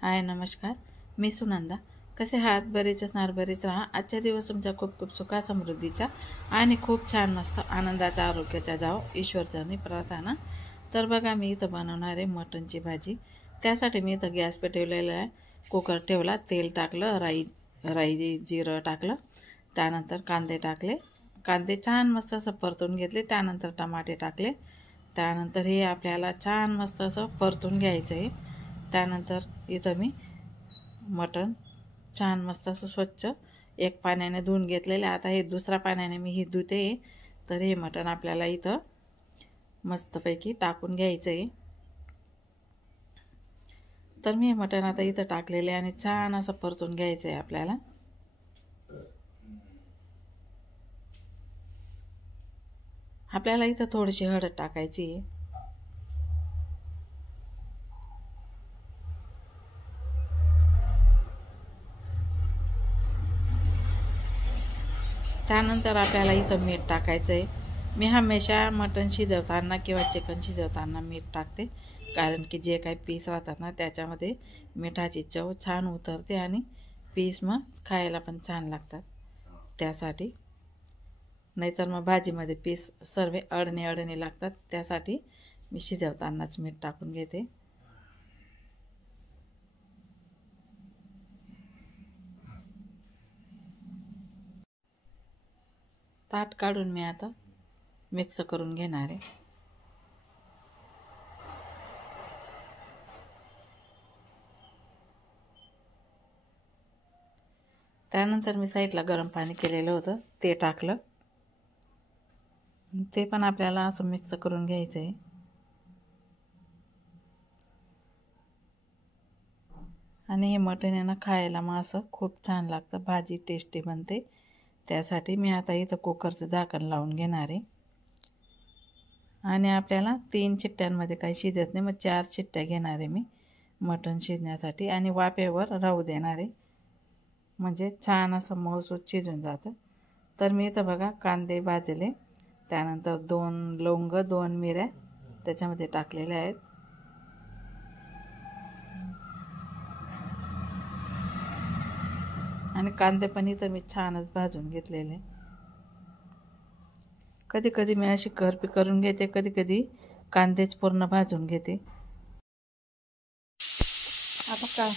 हाय नमस्कार, मी सुनंदा. कसे आहात? बरेच असणार, बरेच राहा. आजचा दिवस तुमचा खूप खूप सुखा समृद्धीचा आणि खूप छान मस्त आनंदाचा आरोग्याचा जावो ईश्वरचरणी प्रार्थना. तर बघा, मी इथं बनवणार आहे मटणची भाजी. त्यासाठी मी इथं गॅस पेटवलेला आहे, कुकर ठेवला, तेल टाकलं, राई जिरं टाकलं, त्यानंतर कांदे टाकले. कांदे छान मस्त असं परतून घेतले. त्यानंतर टमाटे टाकले. त्यानंतर हे आपल्याला छान मस्त असं परतून घ्यायचं आहे. त्यानंतर इथं मी मटण छान मस्त असं स्वच्छ एक पाण्याने धुवून घेतलेले. आता हे दुसऱ्या पाण्याने मी हे धुते. तर हे मटण आपल्याला इथं मस्तपैकी टाकून घ्यायचं आहे. तर मी हे मटण आता इथं टाकलेले आणि छान असं परतून घ्यायचं आहे आपल्याला. आपल्याला इथं थोडीशी हळद टाकायची आहे. त्यानंतर आपल्याला इथं मीठ टाकायचं आहे. मी हमेशा मटण शिजवताना किंवा चिकन शिजवताना मीठ टाकते, कारण की जे काही पीस राहतात ना त्याच्यामध्ये मिठाची चव छान उतरते आणि पीस मग खायला पण छान लागतात. त्यासाठी नाहीतर मग भाजीमध्ये पीस सर्व अडणे लागतात. त्यासाठी मी शिजवतानाच मीठ टाकून घेते. ताट काढून मी आता मिक्स करून घेणार आहे. त्यानंतर मी साईडला गरम पाणी केलेलं होतं ते टाकलं. ते पण आपल्याला असं मिक्स करून घ्यायचं आहे. आणि हे मटण यांना खायला मग असं खूप छान लागतं, भाजी टेस्टी बनते. त्यासाठी मी आता इथं कुकरचं झाकण लावून घेणार आहे. आणि आपल्याला 3 शिट्ट्यांमध्ये काही शिजत नाही, मग 4 शिट्ट्या घेणार आहे मी मटण शिजण्यासाठी आणि वाफेवर राहू देणार आहे, म्हणजे छान असं मऊसूत शिजून जातं. तर मी इथं बघा कांदे भाजले, त्यानंतर 2 लवंग 2 मिऱ्या त्याच्यामध्ये टाकलेल्या आहेत. आणि कांदे पण इथं मी छानच भाजून घेतलेले. कधी कधी मी अशी करपी करून घेते, कधी कधी कांदेच पूर्ण भाजून घेते. आता का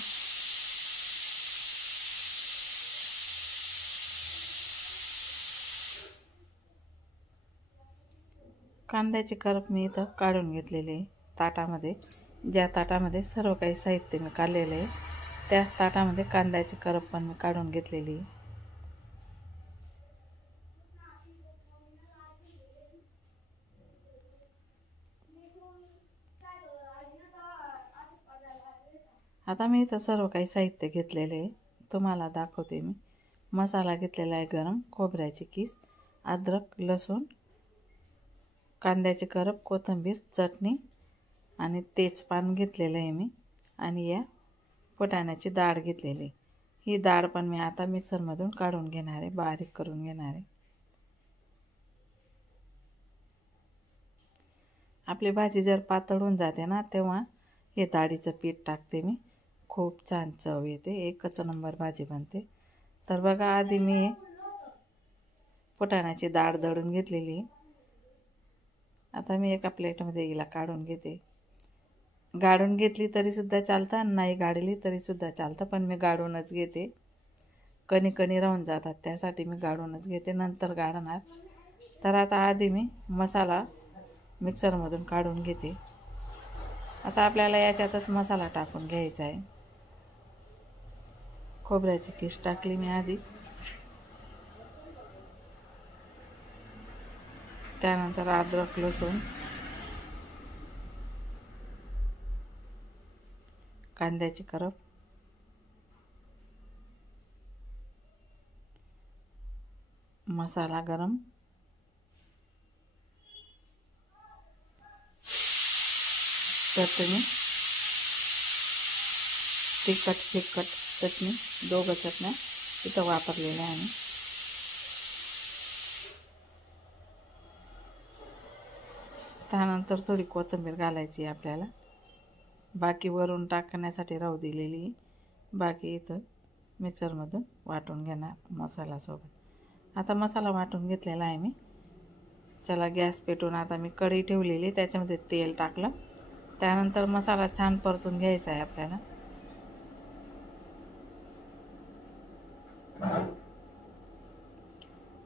कांद्याची करप मी इथं काढून घेतलेली आहे ताटामध्ये. ज्या ताटामध्ये सर्व काही साहित्य मी काढलेलं आहे त्याच ताटामध्ये कांद्याची करप पण मी काढून घेतलेली आहे. आता मी इथं सर्व काही साहित्य घेतलेले आहे, तुम्हाला दाखवते मी. मसाला घेतलेला आहे गरम, खोबऱ्याची कीस, अद्रक, लसूण, कांद्याची करप, कोथिंबीर, चटणी आणि तेजपान घेतलेलं आहे मी. आणि या फुटाण्याची डाळ घेतलेली. ही डाळ पण मी आता मिक्सरमधून काढून घेणार आहे, बारीक करून घेणार आहे. आपली भाजी जर पातळ होऊन जाते ना तेव्हा हे डाळीचं पीठ टाकते मी, खूप छान चव येते, एकच नंबर भाजी बनते. तर बघा, आधी मी फुटाण्याची डाळ दळून घेतलेली. आता मी एका प्लेटमध्ये हिला काढून घेते. गाळून घेतली तरीसुद्धा चालतं आणि नाही गाळली तरीसुद्धा चालतं, पण मी गाळूनच घेते. कणी कणी राहून जातात त्यासाठी मी गाळूनच घेते, नंतर गाळणार. तर आता आधी मी मसाला मिक्सरमधून काढून घेते. आता आपल्याला याच्यातच मसाला टाकून घ्यायचा आहे. खोबऱ्याची कीस टाकली मी आधी, त्यानंतर अद्रक, लसूण, कांद्याची करप, मसाला गरम, चटणी, तिखट फिकट चटणी, दोघं चटण्या इथं वापरलेल्या आहे. त्यानंतर थोडी कोथिंबीर घालायची आपल्याला. बाकी वरून टाकण्यासाठी राहू दिलेली, बाकी इथं मिक्सरमधून वाटून घेणार मसाल्यासोबत। आता मसाला वाटून घेतलेला आहे मी। चला गॅस पेटवून आता मी कढई ठेवलेली, त्याच्यामध्ये तेल टाकलं, त्यानंतर मसाला छान परतून घ्यायचा आहे आपल्याला।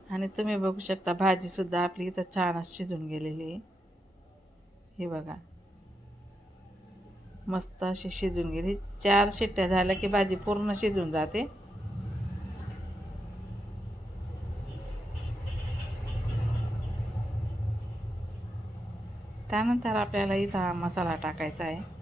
आणि तुम्ही बघू शकता भाजी सुद्धा आपली इथं छान शिजून गेलेली आहे। हे बघा मस्त अशी शिजून गेली। 4 शिट्ट्या झाल्या की भाजी पूर्ण शिजून जाते। त्यानंतर आपल्याला इथं हा मसाला टाकायचा आहे।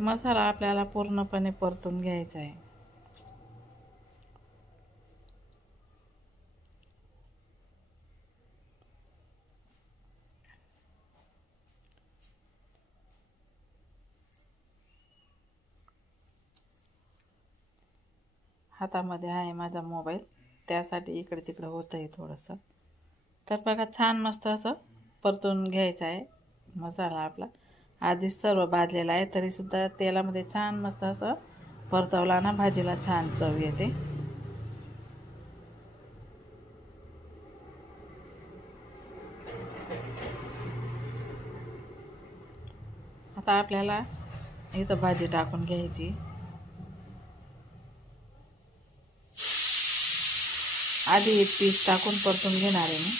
मसाला आपल्याला पूर्णपणे परतून घ्यायचा आहे। हातामध्ये आहे माझा मोबाईल, त्यासाठी इकडे तिकडे होत आहे थोडंसं। तर बघा छान मस्त असं परतून घ्यायचं आहे मसाला आपला। आधीच सर्व भाजलेला आहे तरीसुद्धा तेलामध्ये छान मस्त असं परतवला ना भाजीला छान चव येते। आता आपल्याला इथं भाजी टाकून घ्यायची। आधी एक पीस टाकून परतून घेणार आहे मी।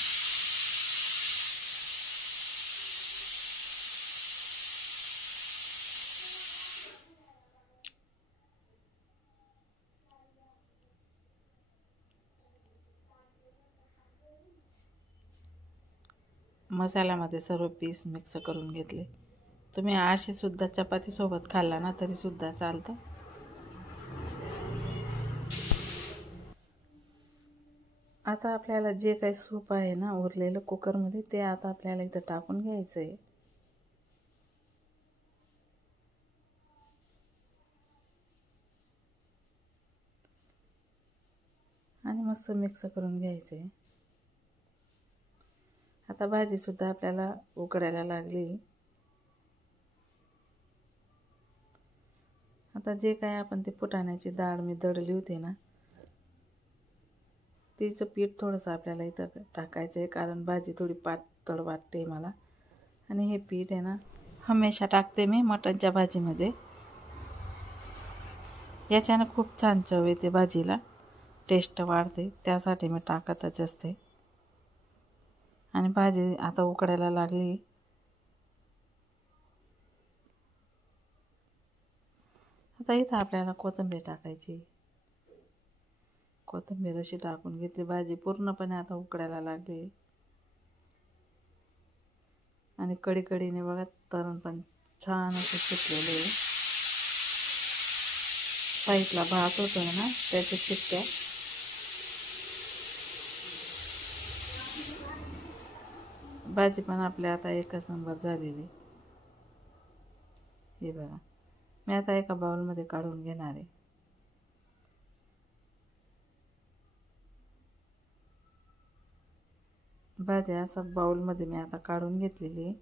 मसाल्यामध्ये सर्व पीस मिक्स करून घेतले। तुम्ही अशी सुद्धा चपाती सोबत खाल्ला ना तरी सुद्धा चालतं। आता आपल्याला जे काही सूप आहे ना उरलेलं कुकरमध्ये, ते आता आपल्याला इथं टाकून घ्यायचं आहे। आणि मस्त मिक्स करून घ्यायचं आहे। आता भाजी सुद्धा आपल्याला उकडायला लागली। आता जे काय आपण ते फुटाण्याची डाळ मी दळली होती ना, तिचं पीठ थोडंसं आपल्याला इथं टाकायचं आहे, कारण भाजी थोडी पातळ वाटते मला। आणि हे पीठ आहे ना हमेशा टाकते मी मटणच्या भाजीमध्ये, याच्यानं खूप छान चव येते भाजीला, टेस्ट वाढते, त्यासाठी मी टाकतच असते। आणि भाजी आता उकडायला लागली। आता इथं आपल्याला कोथिंबीर टाकायची। कोथिंबीर अशी टाकून घेतली। भाजी पूर्णपणे आता उकडायला लागली आणि कडीने बघा तरण पण छान असं सुटलेलं आहे। साईडला भात होतोय ना त्याच्या चिक्क्या। भाजी पण आपल्या आता एकच नंबर झालेली। हे बघा मी आता एका बाउलमध्ये काढून घेणार आहे। भाजी असं बाउलमध्ये मी आता काढून घेतलेली।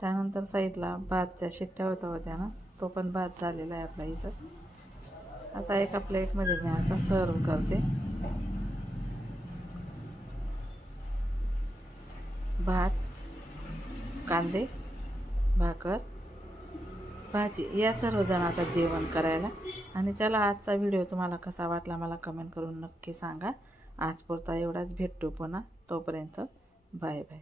त्यानंतर साईडला भातच्या शिट्ट्या होत्या ना, तो पण भात झालेला आहे आपला इथं। आता एका प्लेटमध्ये मी आता सर्व करते। भात, कांदे, भाकर, भाजी, या सर्वजण आता जेवण करायला। आणि चला आजचा व्हिडिओ तुम्हाला कसा वाटला मला कमेंट करून नक्की सांगा। आजपुरता एवढाच, भेटू पुन्हा, तोपर्यंत बाय बाय।